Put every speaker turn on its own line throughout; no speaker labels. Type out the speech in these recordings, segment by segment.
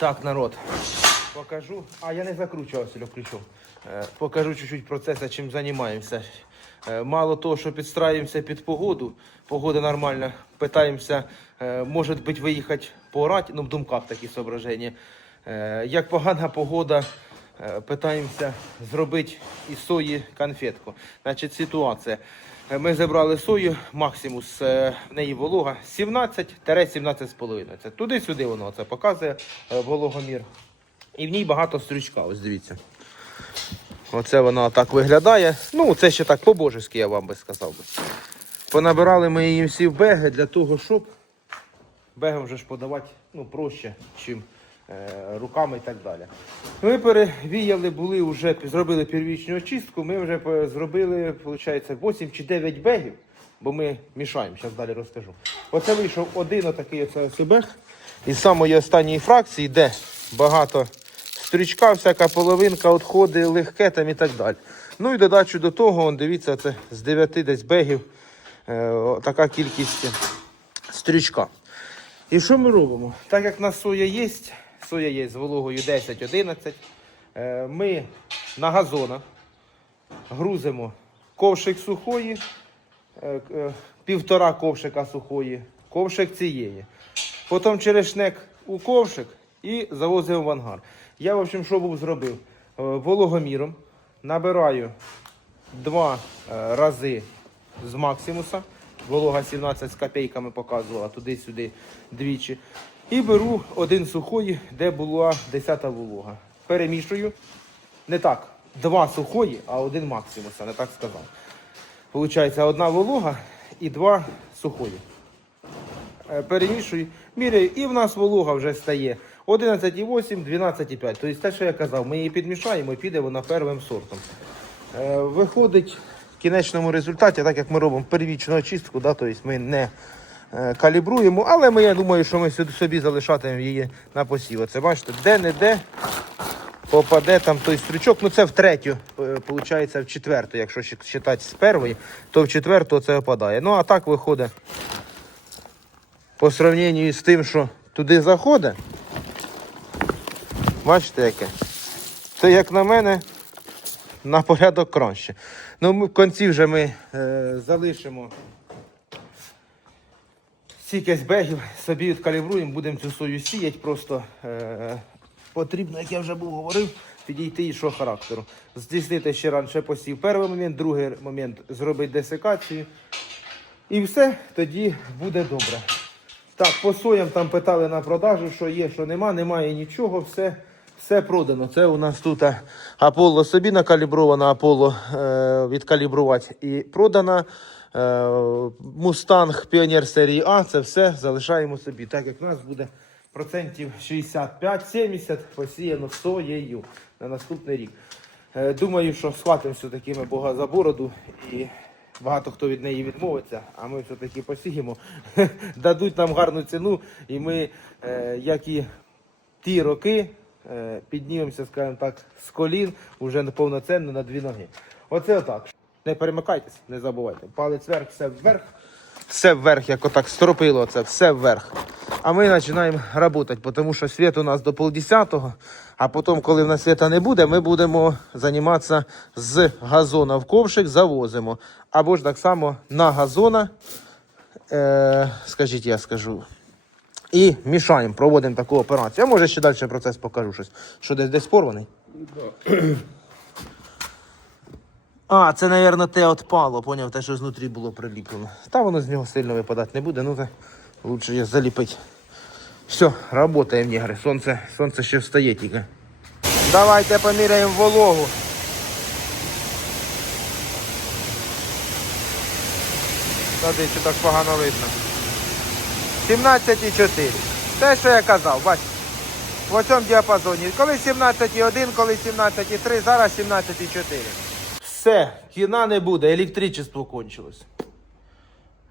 Так, народ, покажу. А я не закручував, Василь, включу. Е, Покажу чуть-чуть процесу, чим займаємося. Е, Мало того, що підстраюємося під погоду, погода нормальна, питаємося, е, може бути, виїхати поорати, ну в думках такі соображення. Е, Як погана погода, питаємося зробити із сої конфетку. Значить, ситуація. Е, Ми забрали сою, максимус е, в неї волога 17-17,5. Це туди-сюди воно це показує е, вологомір. І в ній багато стрючка, ось дивіться. Оце вона так виглядає. Ну, це ще так по-божески, я вам би сказав би. Понабирали ми її всі в беги для того, щоб бегом вже ж подавати ну, проще, чим руками і так далі. Ми перевіяли, були вже, зробили первічну очистку, ми вже е, зробили, виходить, 8 чи 9 бегів, бо ми мішаємо, зараз далі розкажу. Оце вийшов один отакий оце бег. Із самої останньої фракції, де багато стрічка, всяка половинка, відходи, легке там і так далі. Ну і додачу до того, он, дивіться, це з 9 десь бегів е, така кількість стрічка. І що ми робимо? Так як в нас соя є, соя є з вологою 10-11, е, ми на газонах грузимо ковшик сухої, е, е, півтора ковшика сухої, ковшик цієї. Потім черешнек у ковшик і завозимо в ангар. Я, в общем, що був зробив? Вологоміром набираю два рази з максимуса. Волога 17 з копійками показувала туди-сюди двічі. І беру один сухої, де була 10 волога. Перемішую. Не так, два сухої, а один максимуса, не так сказав. Получається одна волога і два сухої. Е, Перемішую, міряю, і в нас волога вже стає 11,8, 12,5. Тобто те, що я казав, ми її підмішаємо і піде вона первим сортом. Е, Виходить в кінечному результаті, так як ми робимо первічну очистку, да, тобто ми не калібруємо, але ми, я думаю, що ми собі залишатимемо її на посів. Оце бачите, де-не-де попаде там той стрючок. Ну це в третю, виходить, в четверту. Якщо вважати з першої, то в четверту це опадає. Ну а так виходить по сравненню з тим, що туди заходить. Бачите яке? То як на мене, на порядок краще. Ну, в кінці вже ми е, залишимо стільки бегів, собі відкалібруємо, будемо цю сою сіяти. Просто е, потрібно, як я вже був говорив, підійти і що характеру. Здійснити ще раніше посів. Перший момент, другий момент зробити десикацію. І все, тоді буде добре. Так, по соям там питали на продажу, що є, що нема, немає нічого, все, все продано. Це у нас тут е, Аполло собі накалібрована, Аполло е, відкалібрувати і продана. Е, Мустанг Піонер серії А, це все залишаємо собі. Так як у нас буде процентів 65-70 посіяно соєю на наступний рік. Е, думаю, що схватимося такими Бога за бороду і багато хто від неї відмовиться, а ми все-таки посіємо. Дадуть нам гарну ціну, і ми, е, як і ті роки, піднімемося, скажімо так, з колін уже повноцінно на дві ноги. Оце отак. Не перемикайтесь, не забувайте. Палець вверх, все вверх. Все вверх, як отак стропило, це все вверх. А ми починаємо працювати, тому що світ у нас до полдесятого, а потім, коли в нас світа не буде, ми будемо займатися з газона в ковшик, завозимо. Або ж так само на газона, е, скажіть, я скажу. І мішаємо, проводимо таку операцію. Я може ще далі процес покажу щось. Що десь десь порваний? А, це, мабуть, те отпало, поняв, те, що знутрі було приліплено. Та воно з нього сильно випадати не буде, ну це лучше їх заліпити. Все, працюємо, негри. Сонце, сонце ще встає тільки. Давайте поміряємо вологу. Смотри, що так погано видно. 17,4. Те, що я казав, бачите. В цьому діапазоні. Коли 17,1, коли 17,3, зараз 17,4. Все, кіна не буде, електричество кончилось.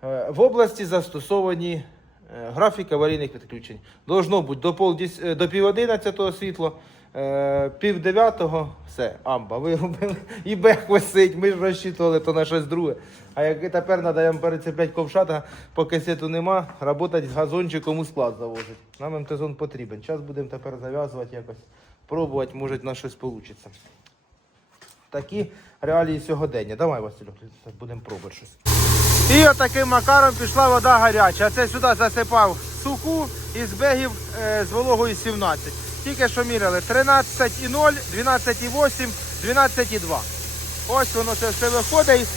Е, В області застосовані е, графіки аварійних відключень. Должно бути до, пол, е, до пів одинадцятого світло, пів дев'ятого, все, амба, вирубили. І бех висить, ми ж розчитували то на щось друге. А як тепер треба перецеплять ковшата, поки світу нема, працювати з газончиком у склад завозить. Нам МТЗон потрібен. Зараз будемо тепер зав'язувати якось, пробувати, може на щось вийде. Такі реалії сьогодення. Давай, Василю, будемо пробувати щось. І отаким макаром пішла вода гаряча. Це сюди засипав суху із бегів е, з вологою 17. Тільки що міряли 13,0, 12,8, 12,2. Ось воно це все виходить.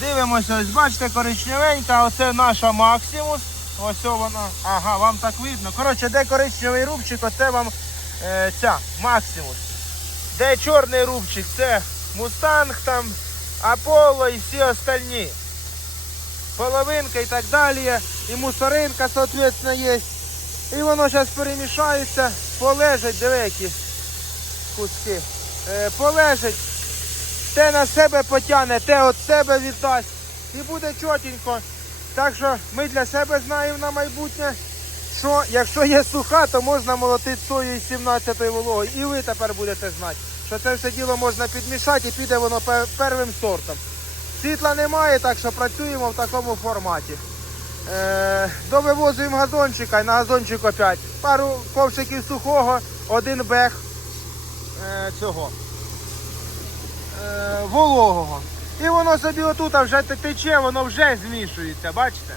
Дивимося, ось бачите, коричневенька, оце наша Максимус. Ось вона. Ага, вам так видно. Коротше, де коричневий рубчик, оце вам е, ця Максимус. Де чорний рубчик, це Мустанг там, Аполло і всі остальні. Половинка і так далі. І мусоринка, соответственно, є. І воно зараз перемішається, полежить, диви які куски. Е, полежить, те на себе потягне, те від себе віддасть. І буде чотенько. Так що ми для себе знаємо на майбутнє, що якщо є суха, то можна молотити сою із 17-ї вологою. І ви тепер будете знати, що це все діло можна підмішати і піде воно пе- первим сортом. Світла немає, так що працюємо в такому форматі. Е, довивозуємо газончика і на газончик опять. Пару ковшиків сухого, один бег е, цього е, вологого. І воно собі отут вже тече, воно вже змішується, бачите?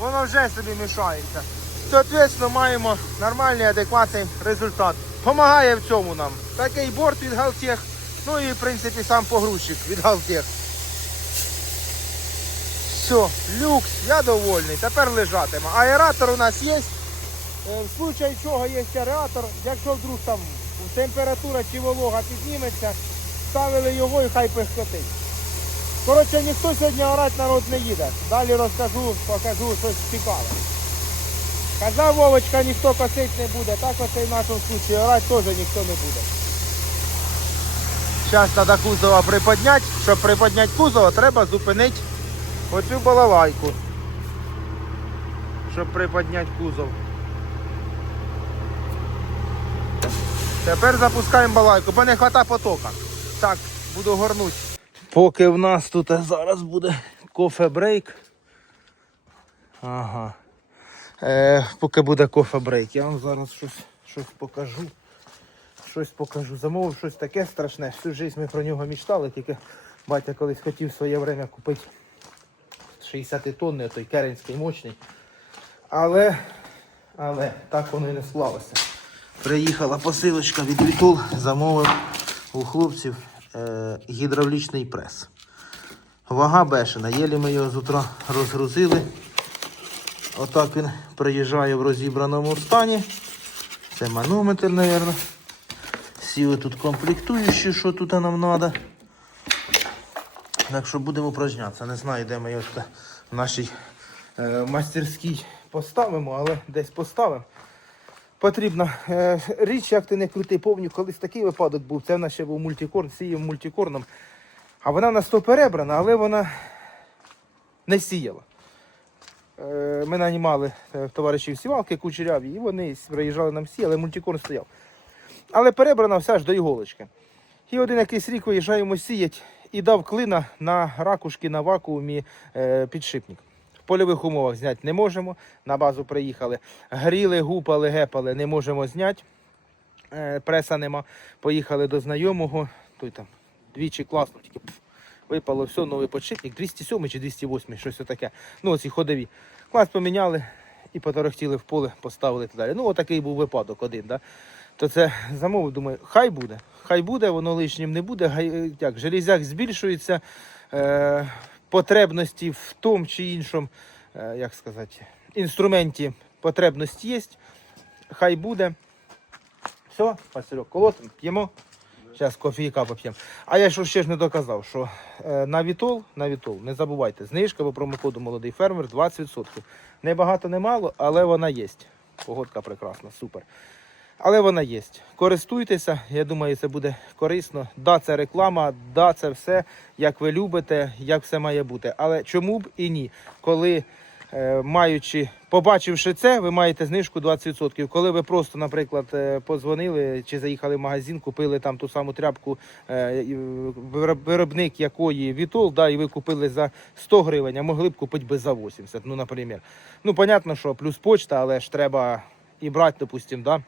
Воно вже собі мішається. Соответственно, маємо нормальний, адекватний результат. Помагає в цьому нам. Такий борт від Галтех, ну і в принципі сам погрузчик від Галтех. Все, люкс, я довольний. Тепер лежатиме. Аератор у нас є. Е, В случае чого є аератор, якщо вдруг там температура чи волога підніметься, ставили його і хай пихкотить. Коротше, ніхто сьогодні орати народ не їде. Далі розкажу, покажу щось цікаве. Казав Вовочка, ніхто косить не буде, так оце і в нашому случаї орати теж ніхто не буде. Зараз треба кузова приподняти. Щоб приподняти кузова, треба зупинити оцю балалайку. Щоб приподняти кузов. Тепер запускаємо балайку, бо не хвата потока. Так, буду горнути. Поки в нас тут зараз буде кофе-брейк. Ага. Е, поки буде кофе-брейк, я вам зараз щось, щось покажу. Щось покажу. Замовив щось таке страшне. Всю життя ми про нього мечтали, тільки батя колись хотів своє время купити 60 тонни, той керенський мощний. Але, але так воно і не склалося. Приїхала посилочка від Вітол, замовив у хлопців е, гідравлічний прес. Вага бешена. Єлі ми його з утра розгрузили. Отак він приїжджає в розібраному стані. Це манометр, мабуть. Всі тут комплектуючі, що тут нам треба. Так що будемо упражнятися. Не знаю, де ми його в нашій е, мастерській поставимо, але десь поставимо. Потрібна е, річ, як ти не крути, повню, колись такий випадок був. Це в нас ще був мультикорн, сіяв мультикорном. А вона в нас перебрана, але вона не сіяла. Е, ми нанімали е, товаришів сівалки кучеряві, і вони приїжджали нам сіяли, мультикорн стояв. Але перебрана вся ж до іголочки. І один якийсь рік виїжджаємо сіять і дав клина на ракушки на вакуумі підшипник. Польових умовах зняти не можемо. На базу приїхали. Гріли, гупали, гепали, не можемо зняти. Е, преса нема. Поїхали до знайомого. Той там двічі класно, тільки випало все, новий підшипник, 207 чи 208, щось таке. Ну, оці ходові. Клас поміняли і поторохтіли в поле, поставили так далі. Ну, отакий був випадок один. Да? То це замовив, думаю, хай буде. Хай буде, воно лишнім не буде. Гай, е, як, железяк збільшується, е, потребності в тому чи іншому, е, як сказати, інструменті потребності є. Хай буде. Все, Васильок, колотим, п'ємо. Зараз кофійка поп'ємо. А я що ще ж не доказав, що е, на Вітол, на Вітол, не забувайте, знижка по промокоду молодий фермер 20%. Не багато, не мало, але вона є. Погодка прекрасна, супер. Але вона є. Користуйтеся, я думаю, це буде корисно. Да, це реклама, да, це все, як ви любите, як все має бути. Але чому б і ні? Коли е, маючи, побачивши це, ви маєте знижку 20%. Коли ви просто, наприклад, е, подзвонили чи заїхали в магазин, купили там ту саму тряпку, е, виробник якої Вітол, да, і ви купили за 100 гривень, а могли б купити би за 80, ну, наприклад. Ну, понятно, що плюс почта, але ж треба і брати, допустим, да,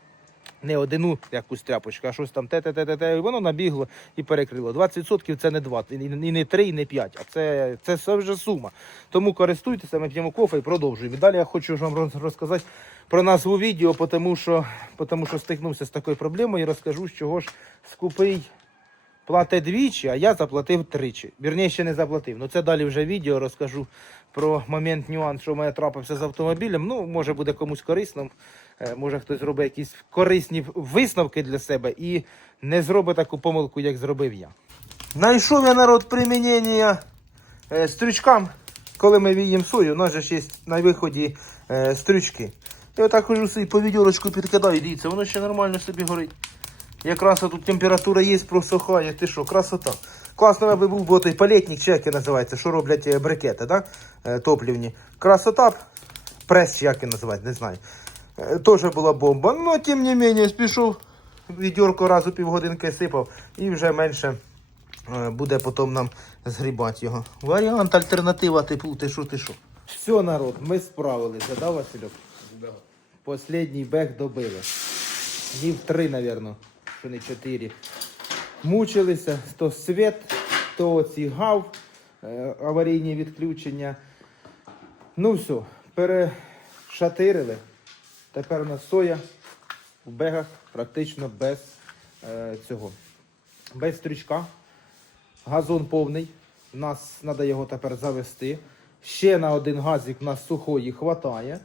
не одину якусь тряпочку, а щось там те-те-те-те, і воно набігло і перекрило. 20% це не 2, і не 3, і не 5, а це, це все вже сума. Тому користуйтеся, ми п'ємо кофе і продовжуємо. Далі я хочу вам розказати про назву відео, тому що, тому що стикнувся з такою проблемою і розкажу, з чого ж скупий платить двічі, а я заплатив тричі. Вірніше, не заплатив. Ну це далі вже відео розкажу про момент нюанс, що в мене трапився з автомобілем. Ну, може буде комусь корисно. Е, Може хтось зробить якісь корисні висновки для себе і не зробить таку помилку, як зробив я. Знайшов я народ примінення е, стрючкам, коли ми віємо сою, у нас же ж є на виході е, стрючки. Я отак хожу собі по відьорочку підкидаю, дивіться, воно ще нормально собі горить. Якраз тут температура є, просухає, ти що, красота. Класно аби був бо той палетник, чи як він називається, що роблять брикети, да? топлівні. Красота, прес, як він називається, не знаю. Е, Теж була бомба. Ну, тим не менше, пішов, відьорку раз у півгодинки сипав і вже менше е, буде потім нам згрібати його. Варіант, альтернатива, типу, ти що, ти що. Все, народ, ми справилися, да, Васильок? Последній бег добили. Днів три, напевно, що не чотири. Мучилися, то світ, то ці гав, е, аварійні відключення. Ну все, перешатирили. Тепер у нас соя в бегах практично без е, цього. Без стрічка. Газон повний. У Нас треба його тепер завести. Ще на один газик у нас сухої хватає.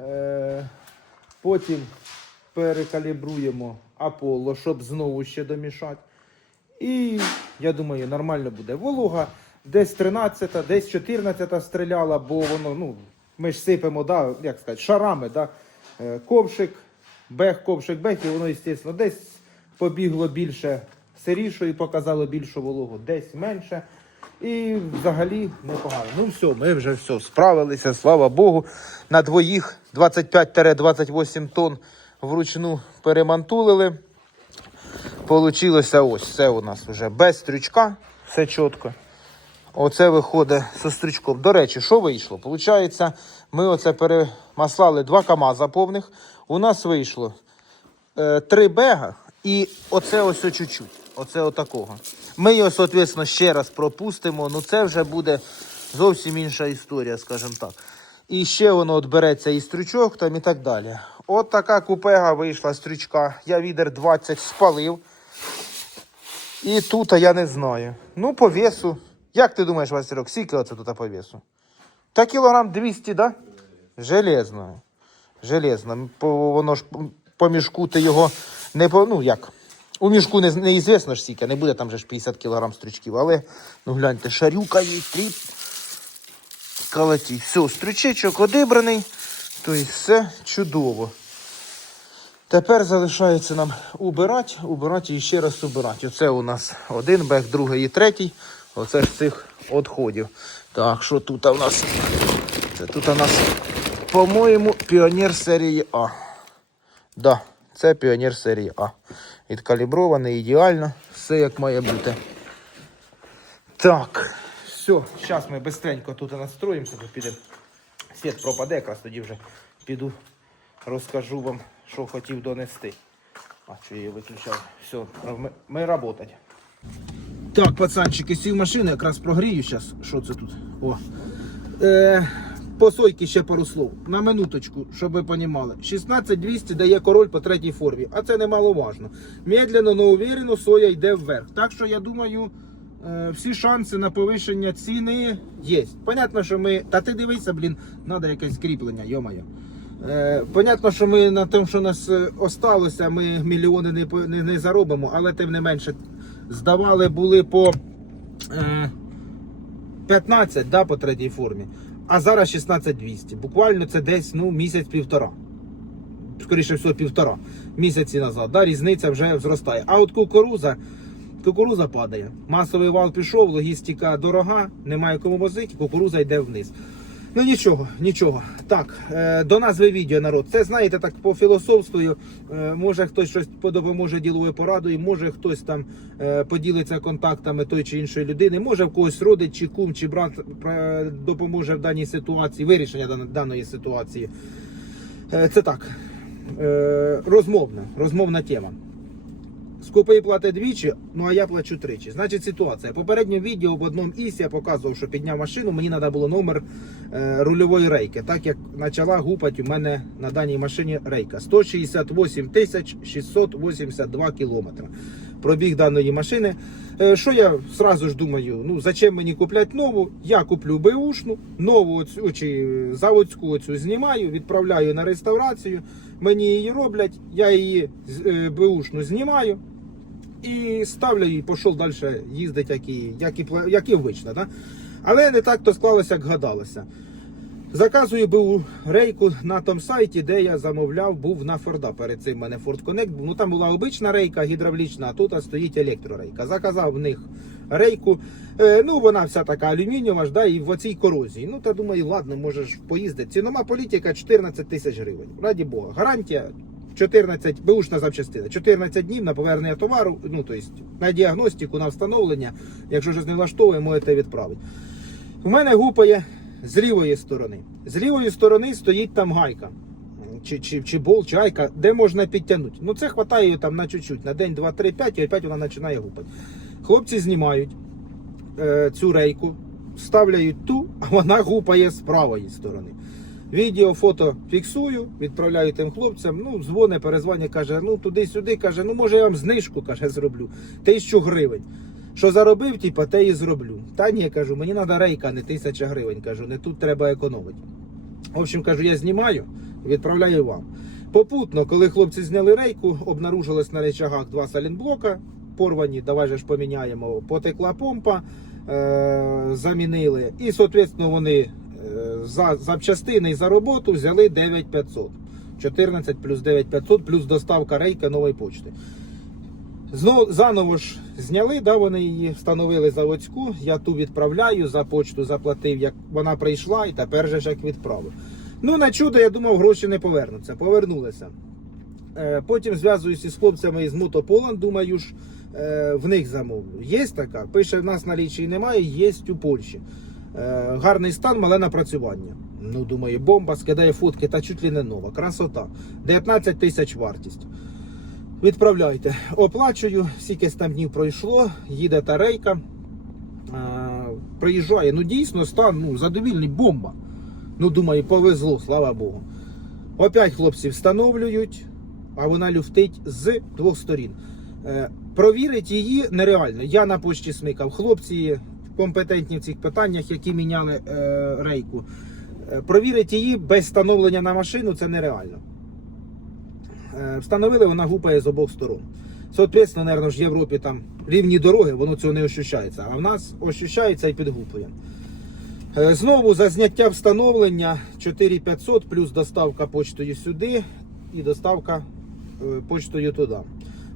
Е, потім перекалібруємо Аполло, щоб знову ще домішати. І я думаю, нормально буде. Волога десь 13, десь 14 стріляла, бо воно, ну, ми ж сипемо, да, як сказати, шарами, да, е, ковшик, бег, ковшик, бег, і воно, звісно, десь побігло більше сирішою, показало більшу вологу, десь менше. І взагалі непогано. Ну все, ми вже все справилися, слава Богу. На двоїх 25-28 тонн вручну перемантулили. Получилося ось це у нас вже без стрючка, все чітко. Оце виходить зі стрючком. До речі, що вийшло? Получається, ми оце перемаслали два КАМАЗа повних. У нас вийшло е, три бега і оце ось чуть-чуть. Оце отакого. Ми його, соответственно, ще раз пропустимо. Ну це вже буде зовсім інша історія, скажімо так. І ще воно от береться і стрючок там і так далі. От така купега вийшла стрючка. Я відер 20 спалив. І тут я не знаю. Ну, по весу. Як ти думаєш, Васильок, скільки оце тут по весу? Та кілограм 200, да? Железно. Железно. Воно ж по мішку ти його не по. Ну як? У мішку не, не ізвісно ж скільки, не буде там же ж 50 кілограм стрючків, але ну гляньте, шарюка є, тріп. Калаті. Все, стрючечок одибраний. Тобто все чудово. Тепер залишається нам убирати, убирати і ще раз убирати. Оце у нас один бег, другий і третій. Оце ж цих відходів. Так, що тут у нас? Це тут у нас, по-моєму, піонер серії А. Да, це піонер серії А. Відкалібрований ідеально, все як має бути. Так, все, зараз ми швидко тут настроїмося, то підемо. Світ пропаде, якраз тоді вже піду, розкажу вам, що хотів донести. А, що я виключав. Все, ми, ми працювати. Так, пацанчики, сів машину, якраз прогрію зараз. Що це тут? О. Е, по сойки ще пару слов. На минуточку, щоб ви розуміли. 16200 дає король по третій формі, а це немаловажно. Медленно, но уверенно соя йде вверх. Так що я думаю, е, всі шанси на повищення ціни є. Понятно, що ми. Та ти дивися, блін, треба якесь кріплення, йомайо. Е, понятно, що ми на тому, що нас е, осталося, ми мільйони не, не, не заробимо, але тим не менше здавали були по е, 15 да, по третій формі, а зараз 16200. Буквально це десь ну, місяць-півтора. Скоріше всього, півтора місяці назад. Да, різниця вже зростає. А от кукуруза, кукуруза падає. Масовий вал пішов, логістика дорога, немає кому возити, кукуруза йде вниз. Ну нічого, нічого. Так, е, до назви відео народ. Це знаєте, так по філософствую. Е, може хтось щось допоможе діловою порадою, може хтось там е, поділиться контактами той чи іншої людини, може в когось родич, чи кум, чи брат допоможе в даній ситуації, вирішення дан- даної ситуації. Це так. Розмовна, розмовна тема. Скупий платить двічі, ну а я плачу тричі. Значить, ситуація. Попереднє відео в одному ІСі я показував, що підняв машину, мені треба було номер е, рульової рейки, так як почала гупати у мене на даній машині рейка. 168 тисяч 682 кілометри. Пробіг даної машини. Е, що я сразу ж думаю, ну зачем мені купляти нову? Я куплю беушну, нову оцю, чи заводську оцю знімаю, відправляю на реставрацію. Мені її роблять, я її е, беушну знімаю і ставлю і пішов далі їздити, як і, як і, як і обично. Да? Але не так то склалося, як гадалося. Заказую був рейку на тому сайті, де я замовляв, був на Форда. Перед цим мене Ford Connect. Ну там була обична рейка, гідравлічна, а тут стоїть електрорейка. Заказав в них рейку. Е, ну вона вся така алюмінієва ж, да, і в оцій корозії. Ну та думаю, ладно, можеш поїздити. Цінова політика 14 тисяч гривень. Раді Бога. Гарантія 14, беушна запчастина, 14 днів на повернення товару, ну тобто на діагностику, на встановлення. Якщо щось не влаштовує, можете відправити. У мене гупає з лівої сторони. З лівої сторони стоїть там гайка. Чи, чи, чи болт, чи гайка, де можна підтягнути. Ну це хватає її там на чуть-чуть, на день, два, три, п'ять, і опять вона починає гупати. Хлопці знімають е, цю рейку, ставляють ту, а вона гупає з правої сторони. Відео, фото фіксую, відправляю тим хлопцям. Ну, дзвоне, перезвонює, каже, ну туди-сюди, каже, ну може я вам знижку каже, зроблю. Тисячу гривень. Що заробив, типа, те і зроблю. Та ні, кажу, мені треба рейка, не тисяча гривень. Кажу, не тут треба економити. В общем, кажу, я знімаю, відправляю вам. Попутно, коли хлопці зняли рейку, обнаружилось на речагах два салінблока, порвані, давай же ж поміняємо. Потекла помпа, е- замінили. І, соответственно, вони за запчастини і за роботу взяли 9500. 14 плюс 9500, плюс доставка рейка нової почти. Знову заново ж зняли, да, вони її встановили заводську. Я ту відправляю за почту, заплатив, як вона прийшла, і тепер же ж як відправив. Ну, на чудо, я думав, гроші не повернуться. Повернулися. Е, потім зв'язуюся з хлопцями із Мотополан, думаю ж, е, в них замовлю. Є така, пише, в нас налічі немає, є у Польщі. Е, гарний стан, мале напрацювання. Ну, думаю, бомба, скидає фотки, та чуть ли не нова. Красота. 19 тисяч вартість. Відправляйте. Оплачую, скільки там днів пройшло, їде та рейка. Е, приїжджає. Ну дійсно стан ну, задовільний бомба. Ну, думаю, повезло, слава Богу. Опять хлопці встановлюють, а вона люфтить з двох сторін. Е, провірити її нереально. Я на почті смикав. Хлопці компетентні в цих питаннях, які міняли е, рейку. Е, провірити її без встановлення на машину це нереально. Е, Встановили, вона гупає з обох сторон. Соответственно, наверное, в Європі там рівні дороги, воно цього не ощущається. А в нас ощущається і підгупує. Е, Знову за зняття встановлення 4500 плюс доставка почтою сюди і доставка е, почтою туди.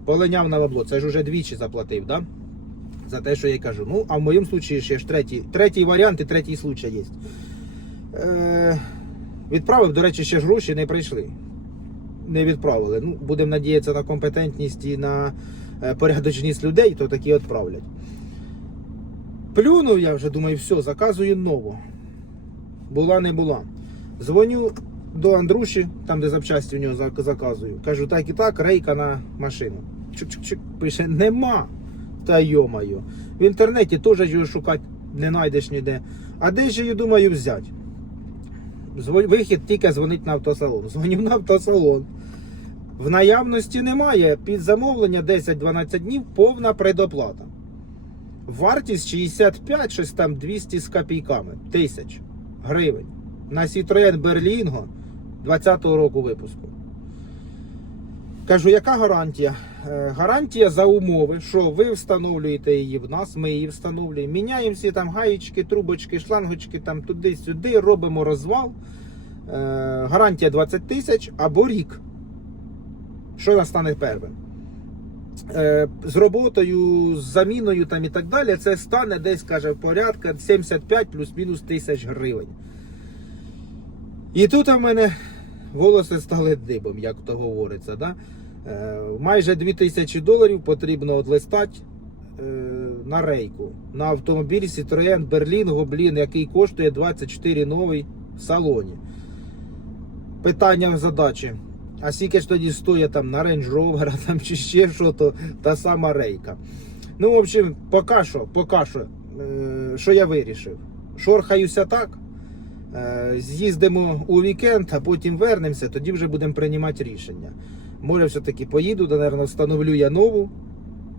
Полиняв на бабло. Це ж уже двічі заплатив, да? За те, що я кажу. Ну, а в моєму случаї ще ж третій, третій варіант і третій случай є. Е, відправив, до речі, ще ж гроші не прийшли. Не відправили. Ну, будемо надіятися на компетентність і на е, порядочність людей, то такі відправлять. Плюнув я вже, думаю, все, заказую нову. Була не була. Дзвоню до Андруші, там де запчасті у нього заказую. Кажу, так і так, рейка на машину. Чик-чик-чик, пише, нема. Та йомаю. В інтернеті теж його шукати не знайдеш ніде. А де ж її, думаю, взяти? Вихід тільки дзвонить на автосалон. Дзвонив на автосалон. В наявності немає. Під замовлення 10-12 днів повна предоплата. Вартість 65, щось там 200 з копійками. Тисяч гривень. На Citroen Berlingo 20-го року випуску. Кажу, яка гарантія? Е, гарантія за умови, що ви встановлюєте її в нас, ми її встановлюємо. Міняємо всі там гаєчки, трубочки, шлангочки, там туди-сюди, робимо розвал. Е, гарантія 20 тисяч або рік. Що настане первим? Е, з роботою, з заміною там і так далі, це стане десь, каже, порядка 75 плюс-мінус тисяч гривень. І тут у мене волоси стали дибом, як то говориться. Да? Е, майже 2000 доларів потрібно одлистати е, на рейку. На автомобіль Citroën Berlingo, блін, який коштує 24 новий в салоні. Питання задачі. А скільки ж тоді стоїть там на Range Rover там, чи ще що, то та сама рейка. Ну, в общем, поки що, поки що, е, що я вирішив? Шорхаюся так. З'їздимо у вікенд, а потім вернемося, тоді вже будемо приймати рішення. Може, все-таки поїду, да, наверное, встановлю я нову,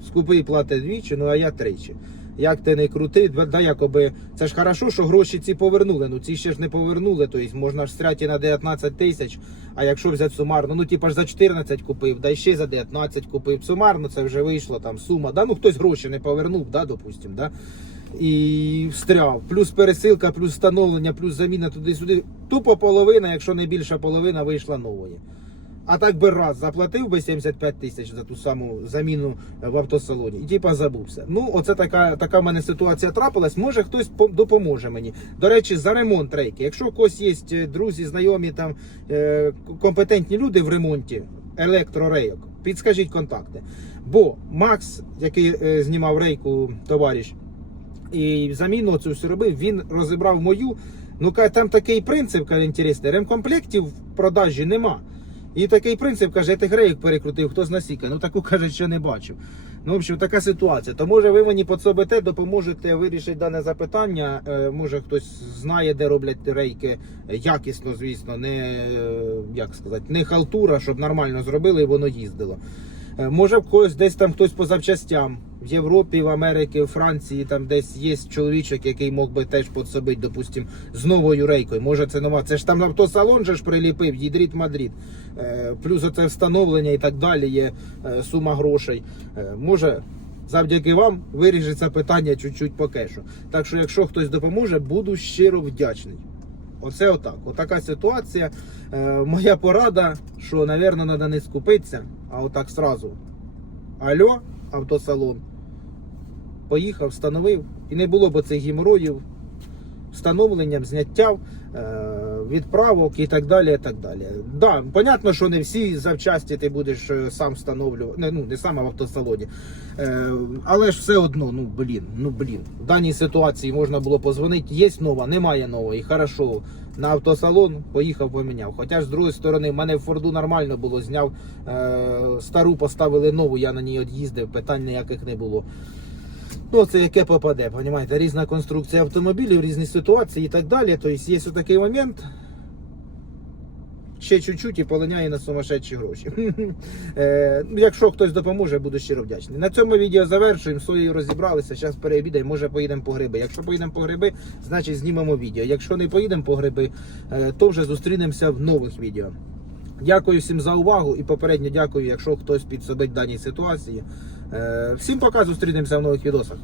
скупий платить двічі, ну а я тричі. Як ти не крути, да, якоби це ж хорошо, що гроші ці повернули. Ну ці ще ж не повернули. Тобто можна ж стряти на 19 тисяч. А якщо взяти сумарно, ну типа ж за 14 купив, да і ще за 19 купив. Сумарно це вже вийшло там сума. Да, ну хтось гроші не повернув, да, допустим, да. І встряв. Плюс пересилка, плюс встановлення, плюс заміна туди-сюди. Тупо половина, якщо не більша половина, вийшла нової. А так би раз заплатив би 75 тисяч за ту саму заміну в автосалоні і типа забувся. Ну, оце така, така в мене ситуація трапилась. Може хтось допоможе мені. До речі, за ремонт рейки. Якщо у когось є е, друзі, знайомі там е, компетентні люди в ремонті електрорейок, підскажіть контакти. Бо Макс, який е, знімав рейку, товариш, і заміну цю всю робив, він розібрав мою. Ну, там такий принцип, каже, інтересний, ремкомплектів в продажі нема. І такий принцип, каже, я тих рейок перекрутив, хто з насіка. Ну таку каже, ще не бачив. Ну, в общем, така ситуація. То може ви мені подсобите, допоможете вирішити дане запитання. Е, може хтось знає, де роблять рейки якісно, звісно, не е, як сказати, не халтура, щоб нормально зробили і воно їздило. Е, Може, в когось десь там хтось по запчастям в Європі, в Америці, в Франції, там десь є чоловічок, який мог би теж подсобити, допустим, з новою рейкою. Може, це нова. Це ж там автосалон же ж приліпив, їдріт Мадрид. Е, Плюс оце встановлення і так далі є е, сума грошей. Е, Може. Завдяки вам вирішиться питання чуть-чуть по кешу. Так що, якщо хтось допоможе, буду щиро вдячний. Оце отак. Отака ситуація. Е, моя порада, що, напевно, треба не скупитися, а отак сразу. Алло, автосалон. Поїхав, встановив. І не було б цих геморроїв, встановленням, зняття, е, відправок і так далі. так далі. Да, понятно, що не всі завчасті ти будеш е, сам встановлювати, не, ну, не сам в автосалоні. Е, але ж все одно, ну блін, ну блін. В даній ситуації можна було позвонити, є нова, немає нової. Хорошо. На автосалон поїхав, поміняв. Хоча ж з другої сторони, в мене в Форду нормально було, зняв е, стару, поставили нову, я на ній від'їздив, питань ніяких не було. Ну, це яке попаде, понімаєте? Різна конструкція автомобілів, різні ситуації і так далі. Тобто є такий момент. Ще чуть-чуть і полиняє на сумасшедші гроші. Е, ну, Якщо хтось допоможе, буду щиро вдячний. На цьому відео завершуємо. З Соєю розібралися. Зараз переобідаємо, може поїдемо по гриби. Якщо поїдемо по гриби, значить знімемо відео. Якщо не поїдемо по гриби, е, то вже зустрінемося в нових відео. Дякую всім за увагу і попередньо дякую, якщо хтось підсобить даній ситуації. Е, Всім пока, зустрінемося в нових відосах.